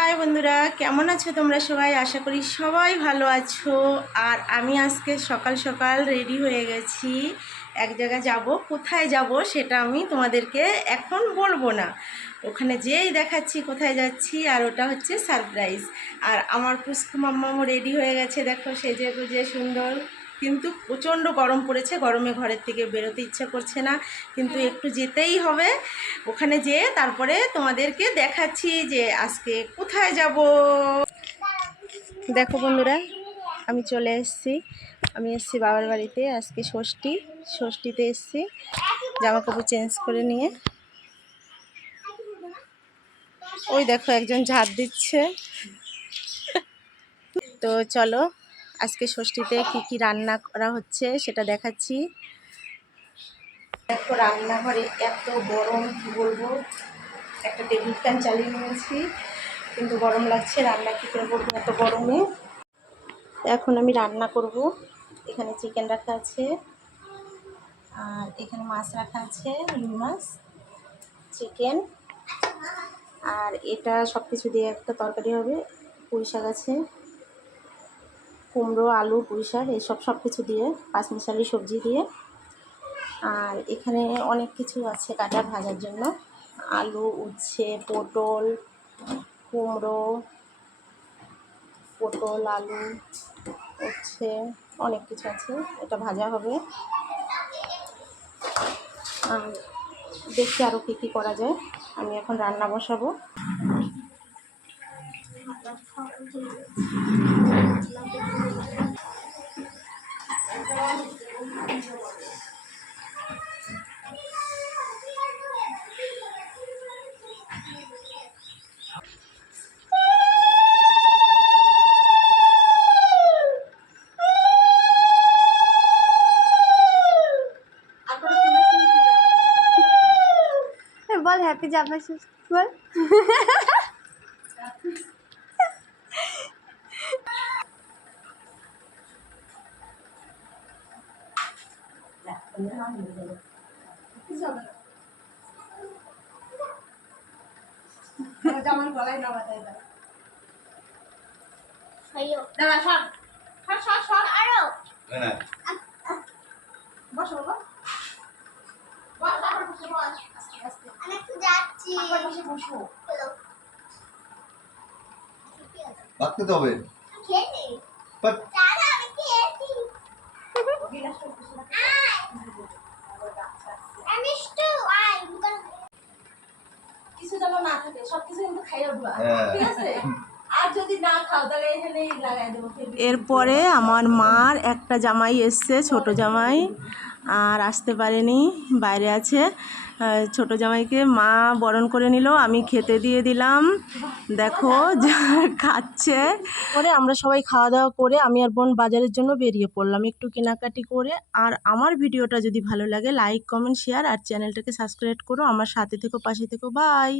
High বন্ধুরা, কেমন আছো তোমরা সবাই? আশা করি সবাই ভালো আছো। আর আমি আজকে সকাল সকাল রেডি হয়ে গেছি। এক জায়গায় যাব, কোথায় যাব সেটা আমি তোমাদেরকে এখন বলব না। ওখানে যেই দেখাচ্ছি কোথায় যাচ্ছি, আর ওটা হচ্ছে সারপ্রাইজ আর আমার পুষ্কু মাম্মামও রেডি হয়ে গেছে, দেখো সেজে গুজে সুন্দর। কিন্তু প্রচণ্ড গরম পড়েছে। গরমে ঘরের থেকে বেরোতে ইচ্ছা করছে না। কিন্তু একটু যেতেই হবে। ওখানে যেয়ে তারপরে তোমাদেরকে দেখাচ্ছি যে আজকে কোথায় যাব। দেখো বন্ধুরা, আমি চলে এসেছি। আমি এসেছি বাবার বাড়িতে আজকে ষষ্ঠী। ষষ্ঠীতে এসেছি। জামা কাপড় চেঞ্জ করে নিয়ে। ওই দেখো একজন ঝাড় দিচ্ছে। তো চলো আজকে ষষ্ঠীতে কি কি রান্না করা হচ্ছে সেটা দেখাচ্ছি। দেখো, রান্নাঘরে এত গরম, কি বলব? একটা টেবিল ফ্যান চালিয়ে নিয়েছি, কিন্তু গরম লাগছে, রান্না কী করে করব এত গরমে? এখন আমি রান্না করব। এখানে চিকেন রাখা আছে, আর এখানে মাছ রাখা আছে, রুই মাছ চিকেন আর এটা সব কিছু দিয়ে একটা তরকারি হবে, পুঁই শাক আছে। কুমড়ো, আলু, পুঁই শাক এইসব সব কিছু দিয়ে, পাঁচমিশালি সবজি দিয়ে। আর এখানে অনেক কিছু আছে কাটা ভাজার জন্য। আলু, উচ্ছে, পটল, কুমড়ো, পটল, আলু, উচ্ছে, অনেক কিছু আছে। এটা ভাজা হবে। আর দেখি আরও কী কী করা যায়। আমি এখন রান্না বসাবো। বল হ্যাপি জামাই ষষ্ঠী বল। জামার গলায় না বাঁধাই দাঁড়া সর। সর সর সর আরও বসো বাবা আমি একটু যাচ্ছি। বসো বাঁধতে তো হবে? খেয়ে নে বাট দাদা আমি খেয়েছি গিলাসটা বসে রাখো। আমি একটু আই কিছু যেন না থাকে সব কিন্তু খাইয়ে উঠবা। হ্যাঁ। ঠিক আছে? আর যদি না খাও তাহলে এখানেই লাগাই দেবো এরপরে আমার মার একটা জামাই এসছে ছোট জামাই আর আসতে পারেনি বাইরে আছে। ছোট জামাইকে মা বরণ করে নিল আমি খেতে দিয়ে দিলাম। দেখো যা খাচ্ছে। পরে আমরা সবাই খাওয়া দাওয়া করে আমি আর বোন বাজারের জন্য বেরিয়ে পড়লাম একটু কেনাকাটি করে। আর আমার ভিডিওটা যদি ভালো লাগে লাইক কমেন্ট শেয়ার আর চ্যানেলটাকে সাবস্ক্রাইব করো। আমার সাথে থেকো পাশে থেকো বাই